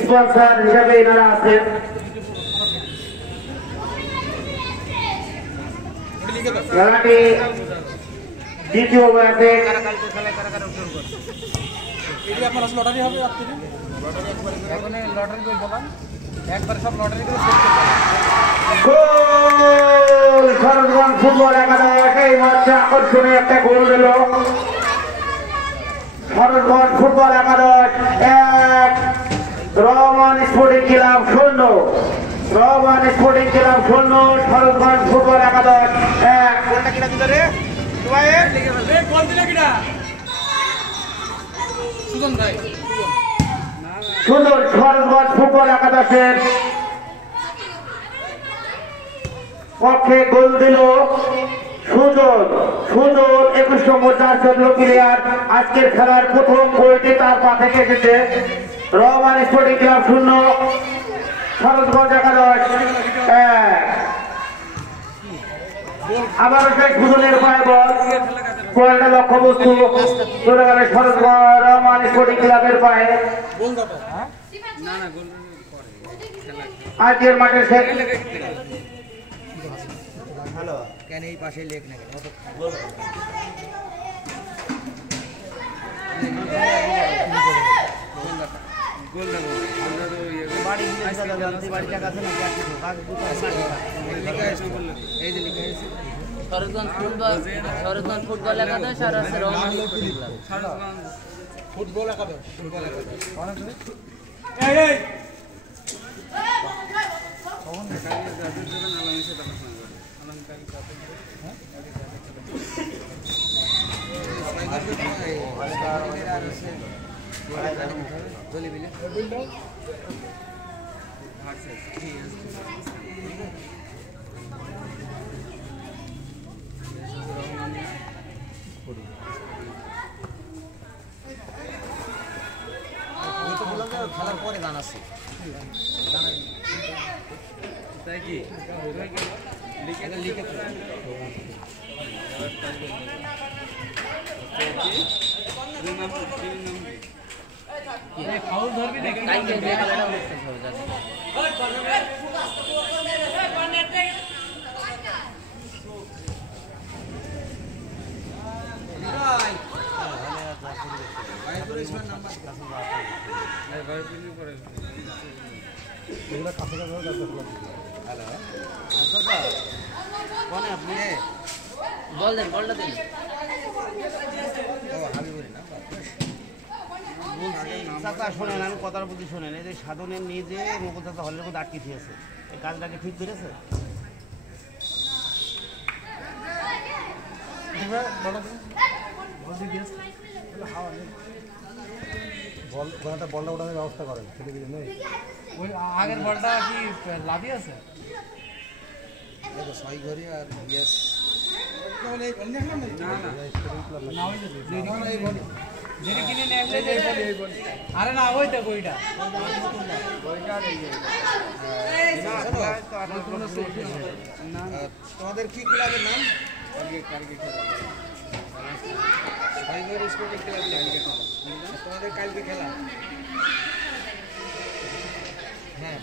Sponsor হিসাবে এনারা আছেন। খেলাটি দ্বিতীয় ম্যাচে ফুটবল একাদশ এই ম্যাচে আকর্ষণীয় একটা গোল দিল। সরোজগঞ্জ ফুটবল একাদশ 1, Rahman sporting club 0। Rahman sporting club 0, Sarojganj football একাদশ 1। গোলটা কিনা দিল রে গোল দিল কিনা সুজন ভাই সুজন সরোজগঞ্জ ফুটবল একাদশের পক্ষে গোল দিল সুজন। 21 নম্বর জার্সি প্লেয়ার। আজকের খেলার প্রথম গোলটি তার পা থেকে এসেছে। রহমান স্পোর্টিং ক্লাব 0, সরোজগঞ্জ একাদশ 1। আবারও সেই সুজনের পায়ে বল, গোলটা লক্ষ্যবস্তু চলে গেলে রহমান স্পোর্টিং ক্লাবের পায়ে। আজকের মাঠে কেন এই পাশে লেখ না সরোজগঞ্জ ফুটবল একাদশ আর আছে রহমান ফুটবল একাদশ খেলার পরে গান আছে তাই কি লিখে ফাউল ধরবি না কালকে যে খেলাটা হচ্ছে হবে জানি বল দেন বলটা দেন শোনেন, আমি কথার প্রতি শোনেন। এই যে সাধনের নিজে মুকুল চাচা হলের মধ্যে আটকে দিয়েছে, এই কাজটাকে ঠিক করেছে? বলটা ওঠানোর ব্যবস্থা করেন, ওই আগের বলটা কি লাভি আছে? ছয় ঘড়ি আর আরে না ওইটা ওইটা তোমাদের কি ক্লাবের নাম? তোমাদের কালকে খেলা? হ্যাঁ,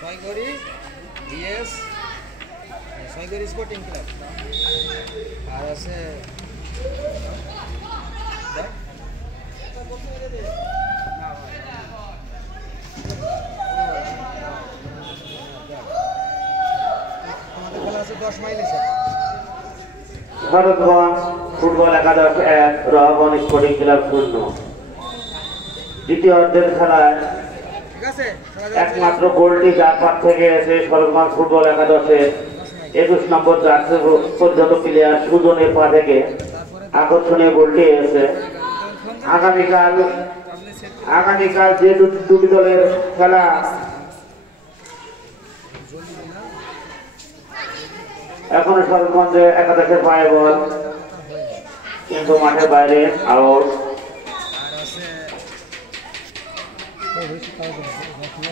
ছয়গড়ি বিএস ছয়গড়ি স্পোর্টিং ক্লাব আর আছে তোমাদের খেলা আছে 10 মাইলের সাথে। সরোজগঞ্জ ফুটবল একাদশ 1, রহমান স্পোর্টিং ক্লাব 0। দ্বিতীয় অর্ধের খেলায় একমাত্র গোলটি যার পাশ থেকে এসে সরোজগঞ্জ ফুটবল একাদশের 21 নম্বর জার্সি পর্যন্ত প্লেয়ার সুজনের পা থেকে আকর্ষণীয় গোলটি এসেছে। আগামীকাল যে দুটি দলের খেলা এখনো সরোজগঞ্জে একাদশের পায়ে বল, কিন্তু মাঠের বাইরে আউট।